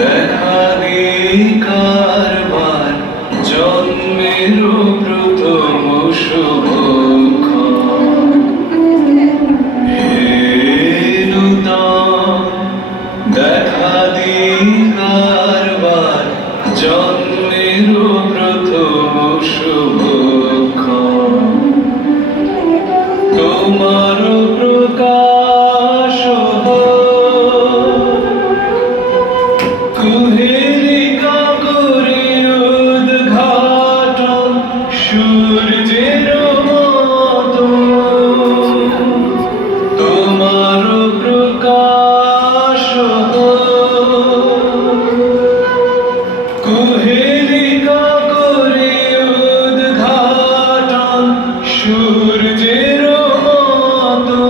দেখা নেই কারবার জন্মের প্রথম শুভক্ষণ। হে নূতন দেখা দিই কারবার জন্মের প্রথম শুভক্ষণ। তোমার প্রকাশ কুহেলিকা করে উদ্ঘাটন সূর্যের মতো। তোমার প্রকাশ কুহেলিকা করে উদ্ঘাটন সূর্যের মতো।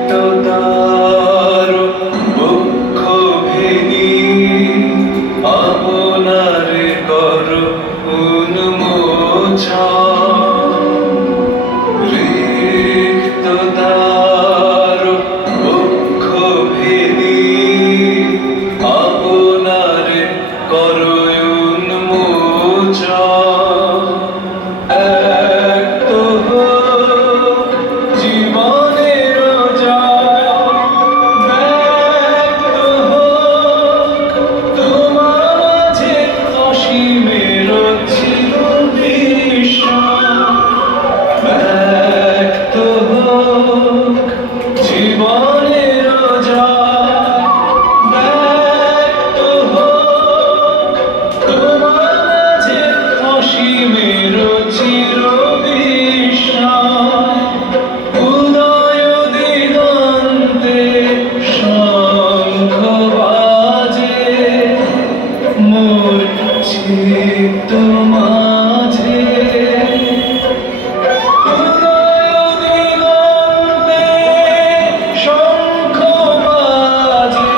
রিক্ততার বক্ষ ভেদি আপনার কর উন্মোচন। রিক্ততার বক্ষ ভেদি আপনার কর উন্মোচন। এক হোক জীবনের জয়, ব্যক্ত হোক তোমার মাঝে অসীমের চির বিস্ময়। ব্যক্ত হোক জীবনের জয়, ব্যক্ত হোক তোমার মাঝে অসীমের চির বিস্ময়। উদয় দিগন্তে শঙ্খ বাজে মোর চিত্ত মাঝে। উদয় দিগন্তে শঙ্খ বাজে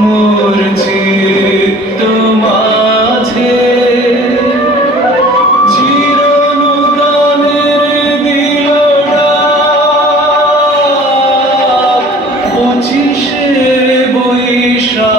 মোর চিত্ত মাঝে। চিরনূতনের দিল ডাক 25শে বৈশাখ।